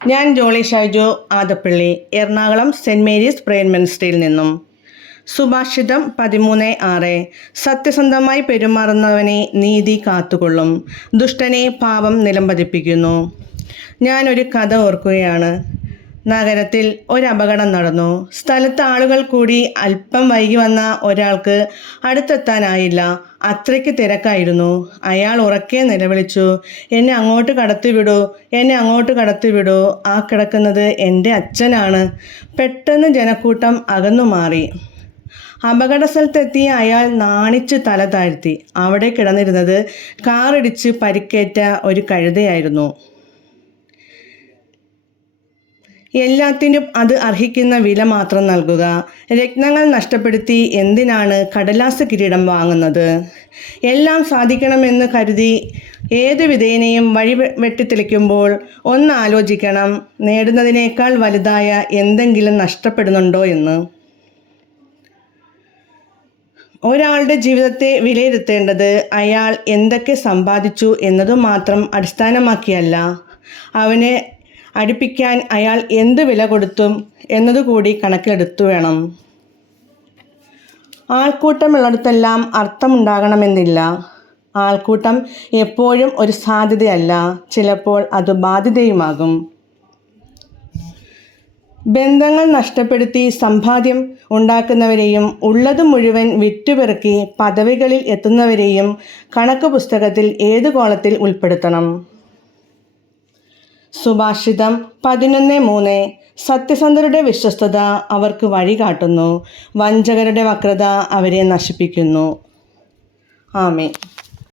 ഞാൻ Jolly Shaiju Adappally, Ernakulam Saint Mary's prayer മിനിസ്ട്രിയിൽ നിന്നും. സുഭാഷിതം 13:6. സത്യസന്ധമായി പെരുമാറുന്നവനെ നീതി കാത്തുകൊള്ളും, ദുഷ്ടനെ പാപം നിലംപതിപ്പിക്കുന്നു. ഞാനൊരു കഥ ഓർക്കുകയാണ്. നഗരത്തിൽ ഒരപകടം നടന്നു. സ്ഥലത്ത് ആളുകൾ കൂടി അല്പം വൈകി വന്ന ഒരാൾക്ക് അടുത്തെത്താനായില്ല. അത്രയ്ക്ക് തിരക്കായിരുന്നു. അയാൾ ഉറക്കെ നിലവിളിച്ചു, എന്നെ അങ്ങോട്ട് കടത്തിവിടൂ, എന്നെ അങ്ങോട്ട് കടത്തിവിടൂ, ആ കിടക്കുന്നത് എൻ്റെ അച്ഛനാണ്. പെട്ടെന്ന് ജനക്കൂട്ടം അകന്നു മാറി. അപകട സ്ഥലത്തെത്തിയ അയാൾ നാണിച്ച് തല താഴ്ത്തി. അവിടെ കിടന്നിരുന്നത് കാറിടിച്ച് പരിക്കേറ്റ ഒരു കഴുതയായിരുന്നു. എല്ലാത്തിനും അത് അർഹിക്കുന്ന വില മാത്രം നൽകുക. രത്നങ്ങൾ നഷ്ടപ്പെടുത്തി എന്തിനാണ് കടലാസ് കിരീടം വാങ്ങുന്നത്? എല്ലാം സാധിക്കണമെന്ന് കരുതി ഏതു വിധേനയും വഴി വെട്ടിത്തെളിക്കുമ്പോൾ ഒന്ന് ആലോചിക്കണം, നേടുന്നതിനേക്കാൾ വലുതായ എന്തെങ്കിലും നഷ്ടപ്പെടുന്നുണ്ടോ എന്ന്. ഒരാളുടെ ജീവിതത്തെ വിലയിരുത്തേണ്ടത് അയാൾ എന്തൊക്കെ സമ്പാദിച്ചു എന്നതു മാത്രം അടിസ്ഥാനമാക്കിയല്ല, അവനെ അടുപ്പിക്കാൻ അയാൾ എന്ത് വില കൊടുത്തും എന്നതുകൂടി കണക്കിലെടുത്തു വേണം. ആൾക്കൂട്ടമുള്ളിടത്തെല്ലാം അർത്ഥമുണ്ടാകണമെന്നില്ല. ആൾക്കൂട്ടം എപ്പോഴും ഒരു സാധ്യതയല്ല, ചിലപ്പോൾ അത് ബാധ്യതയുമാകും. ബന്ധങ്ങൾ നഷ്ടപ്പെടുത്തി സമ്പാദ്യം ഉണ്ടാക്കുന്നവരെയും ഉള്ളത് മുഴുവൻ വിറ്റുപെറുക്കി പദവികളിൽ എത്തുന്നവരെയും കണക്ക് പുസ്തകത്തിൽ ഏതു കോളത്തിൽ ഉൾപ്പെടുത്തണം? സുഭാഷിതം 11:3. സത്യസന്ധരുടെ വിശ്വസ്തത അവർക്ക് വഴി കാട്ടുന്നു, വഞ്ചകരുടെ വക്രത അവരെ നശിപ്പിക്കുന്നു. ആമേൻ.